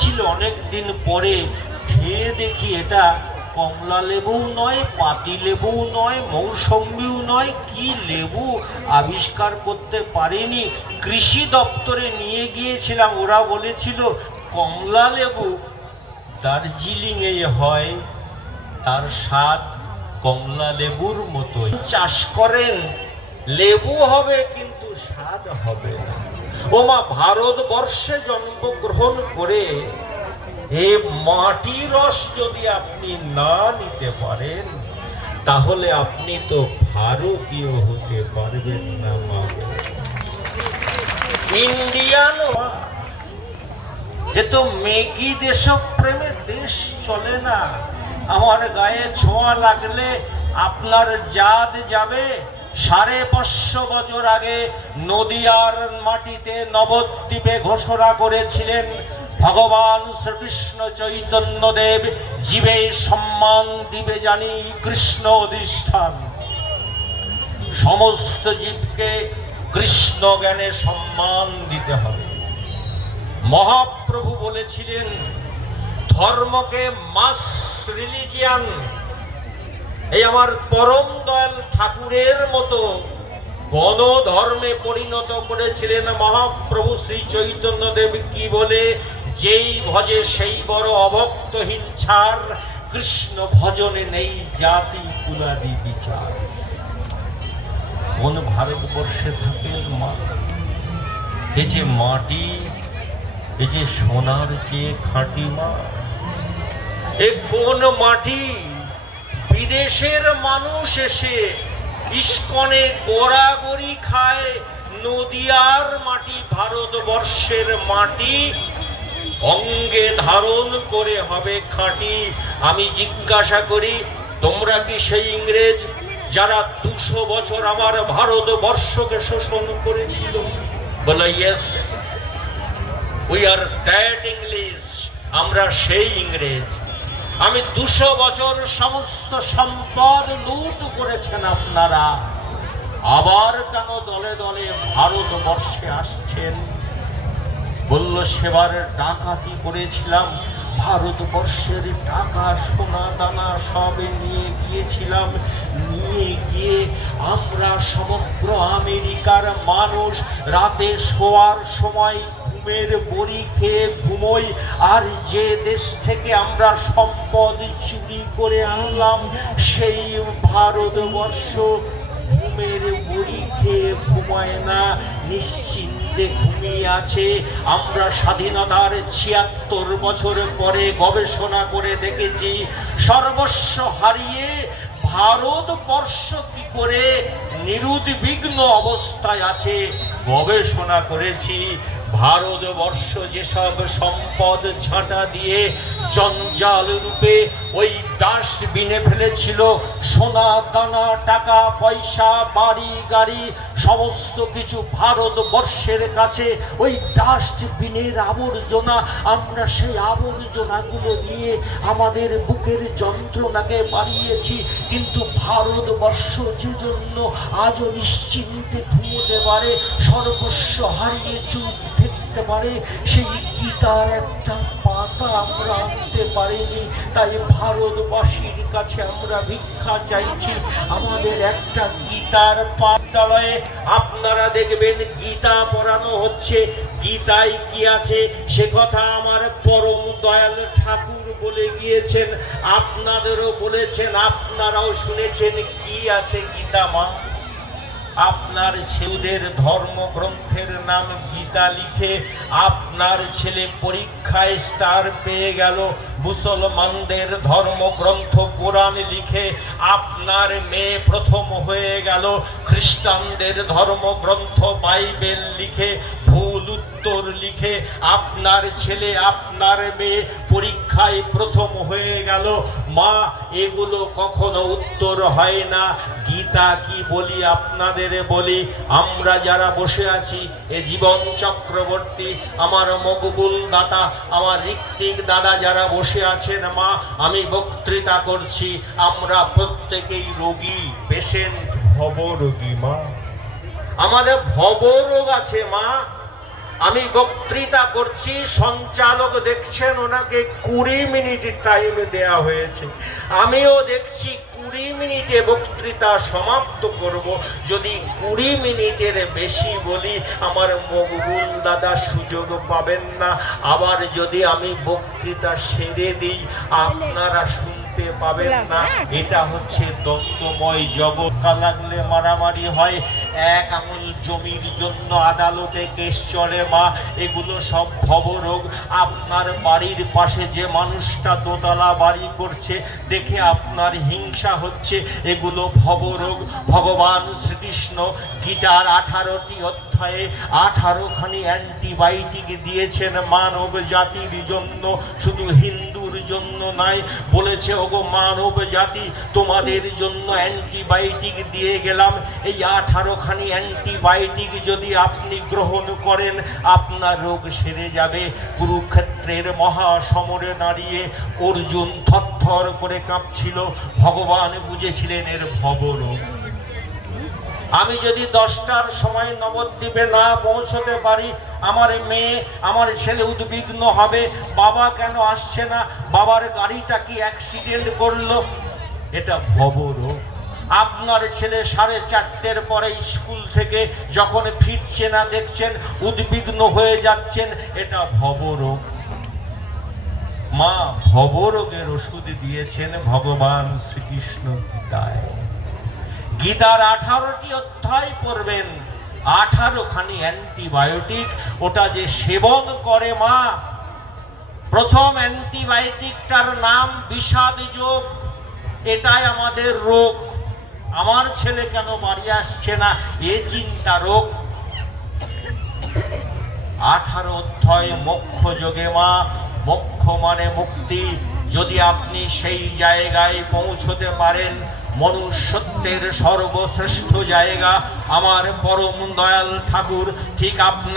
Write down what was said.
ছিল অনেক দিন পরে, খেয়ে দেখি এটা কমলা লেবু নয়, পাতি লেবু নয়, মৌসম্বিও নয়, কি লেবু আবিষ্কার করতে পারিনি। কৃষি দপ্তরে নিয়ে গিয়েছিলাম, ওরা বলেছিল কমলা লেবু দার্জিলিংয়ে হয়, তার স্বাদ কমলা লেবুর মতো। চাষ করেন, লেবু হবে কিন্তু স্বাদ হবে না। ওমা, ভারতবর্ষে জন্মগ্রহণ করে এ মাটির রস যদি আপনি না নিতে পারেন, তাহলে আপনি তো ভারতীয় হতে পারবেন না। ইন্ডিয়ান এ তো মেকি দেশপ্রেমে দেশ চলে না। আমার গায়ে ছোঁয়া লাগলে আপনার জাত যাবে। 550 বছর আগে নদিয়ার মাটিতে নবদ্বীপে ঘোষণা করেছিলেন ভগবান শ্রীকৃষ্ণ চৈতন্য দেব, জীবে সম্মান দিবে জানি কৃষ্ণ অধিষ্ঠান। সমস্ত জীবকে কৃষ্ণ জ্ঞানে সম্মান দিতে হবে। মহাপ্রভু বলেছিলেন ধর্মকে মাস রিলিজিয়ান। এই আমার পরম দয়াল ঠাকুরের মতো গণধর্মে পরিণত করেছিলেন মহাপ্রভু শ্রী চৈতন্য দেব। কি বলে? যেই ভজে সেই বড় অভক্তহীন ছাড়, কৃষ্ণ ভজনে নেই জাতি কুলাদি বিচার। কোন ভারতবর্ষে থাকেন মা? এই যে মাটি, এই যে সোনার যে খাঁটি মা, এ কোন মাটি? বিদেশের মানুষ এসে ইস্কনে গোড়াগড়ি খায়। নদিয়ার মাটি ভারতবর্ষের মাটি, অঙ্গে ধারণ করে হবে খাঁটি। আমি জিজ্ঞাসা করি, তোমরা কি সেই ইংরেজ যারা 200 বছর আমার ভারতবর্ষকে শোষণ করেছিল? বলে yes, we are that English. আমরা সেই ইংরেজ। আমি 200 বছর সমস্ত সম্পদ লুট করেছেন আপনারা, আবার কেন দলে দলে ভারতবর্ষে আসছেন? বলল সেবার ডাকাতি করেছিলাম, ভারতবর্ষের টাকা সোনা দানা সব নিয়ে গিয়েছিলাম। নিয়ে গিয়ে আমরা সমগ্র আমেরিকার মানুষ রাতে শোয়ার সময় ঘুমের বড়ি খেয়ে ঘুমোই। আর যে দেশ থেকে আমরা সম্পদ চুরি করে আনলাম, সেই ভারতবর্ষ ঘুমের বড়ি খেয়ে ঘুমায় না, নিশ্চিন্তে ঘুমিয়ে আছে। আমরা স্বাধীনতার 76 বছর পরে গবেষণা করে দেখেছি, সর্বস্ব হারিয়ে ভারতবর্ষ কি করে নিরুদ্বিগ্ন অবস্থায় আছে গবেষণা করেছি। ভারতবর্ষ যেসব সম্পদ ঝাঁটা দিয়ে জঞ্জাল রূপে ওই ডাস্টবিনে ফেলেছিল, সোনা দানা টাকা পয়সা বাড়ি গাড়ি সমস্ত কিছু ভারতবর্ষের কাছে ওই ডাস্টবিনের আবর্জনা। আমরা সেই আবর্জনাগুলো নিয়ে আমাদের বুকের যন্ত্রণাকে বাড়িয়েছি। কিন্তু ভারতবর্ষ যে জন্য আজও নিশ্চিন্তে ঘুমোতে পারে, সর্বস্ব হারিয়ে চুপ দেখতে পারে, সেই গীতার একটা পাতা আমরা আনতে পারিনি। তাই ভারতবাসীর কাছে আমরা ভিক্ষা চাইছি, আমাদের একটা গীতার পাঠশালায় আপনারা দেখবেন গীতা পড়ানো হচ্ছে। গীতায় কি আছে সে কথা আমার পরম দয়াল ঠাকুর বলে গিয়েছেন, আপনাদেরও বলেছেন, আপনারাও শুনেছেন। কি আছে গীতা মা? আপনার ছেলেদের ধর্মগ্রন্থের নাম গীতা লিখে আপনার ছেলে পরীক্ষায় স্টার পেয়ে গেল। মুসলমানদের ধর্মগ্রন্থ কোরআন লিখে আপনার মেয়ে প্রথম হয়ে গেল। খ্রিস্টানদের ধর্মগ্রন্থ বাইবেল লিখে ভুল উত্তর লিখে আপনার ছেলে আপনার মেয়ে পরীক্ষায় প্রথম হয়ে গেল। মা, এগুলো কখনো উত্তর হয় না। গীতা কি বলি আপনাদের বলি, আমরা যারা বসে আছি, এ জীবন চক্রবর্তী, আমার মকবুল দাতা, আমার ঋত্বিক দাদা যারা বসে আছেন, মা আমি বক্তৃতা করছি, আমরা প্রত্যেকেই রোগী, পেশেন্ট, ভবরোগী। মা আমাদের ভবরোগ আছে মা। আমি বক্তৃতা করছি, সঞ্চালক দেখছেন ওনাকে 20 মিনিট টাইম দেয়া হয়েছে। আমিও দেখছি 20 মিনিটে বক্তৃতা সমাপ্ত করব। যদি 20 মিনিটের বেশি বলি আমার মকবুল দাদা সুযোগ পাবেন না। আবার যদি আমি বক্তৃতা সেরে দিই আপনারা শুনতে পাবেন না। এটা হচ্ছে দ্বন্দ্বময় জগৎ। লাগলে মারামারি হয়, এক আঙুল জমির জন্য আদালতে কেস চলে মা, এগুলো সব ভবরোগ। আপনার বাড়ির পাশে যে মানুষটা দোতলা বাড়ি করছে দেখে আপনার হিংসা হচ্ছে, এগুলো ভবরোগ। ভগবান শ্রীকৃষ্ণ গীতার 18টি অধ্যায়ে 18খানি অ্যান্টিবায়োটিক দিয়েছেন মানব জাতির জন্য, শুধু হিন্দুর জন্য নয়। বলেছে ওগো মানব জাতি, তোমাদের জন্য অ্যান্টিবায়োটিক দিয়ে গেলাম। এই 18খানি অ্যান্টিবায়োটিক যদি আপনি গ্রহণ করেন আপনার রোগ সেরে যাবে। কুরুক্ষেত্রের মহাসমরে দাঁড়িয়ে অর্জুন থরথর করে কাঁপছিল, ভগবান বুঝেছিলেন এর ভবরোগ। আমি যদি 10টার সময় নবদ্বীপে না পৌঁছতে পারি আমার মেয়ে আমার ছেলে উদ্বিগ্ন হবে, বাবা কেন আসছে না, বাবার গাড়িটা কি অ্যাক্সিডেন্ট করলো। এটা ভবরোগ। আপনার ছেলে 4:30 পরে স্কুল থেকে যখন ফিরছে না দেখছেন উদ্বিগ্ন হয়ে যাচ্ছেন, এটা ভবরোগ। মা ভবরোগের ওষুধ দিয়েছেন ভগবান শ্রীকৃষ্ণ গীতায়। গীতার 18টি অধ্যায় পড়বেন, 18খানি অ্যান্টিবায়োটিক ওটা যে সেবন করে মা। প্রথম অ্যান্টিবায়োটিকটার নাম বিষাদ যোগ। এটাই আমাদের রোগ। আমার ছেলে কেন বাড়ি আসছে না, এ চিন্তা রোগ। 18 অধ্যায় মোক্ষ যোগে মা। মোক্ষ মানে মুক্তি। যদি আপনি সেই জায়গায় পৌঁছতে পারেন, মনুষ্যত্বের সর্বশ্রেষ্ঠ জায়গা, আমার পরম দয়াল ঠাকুর ঠিক আপনার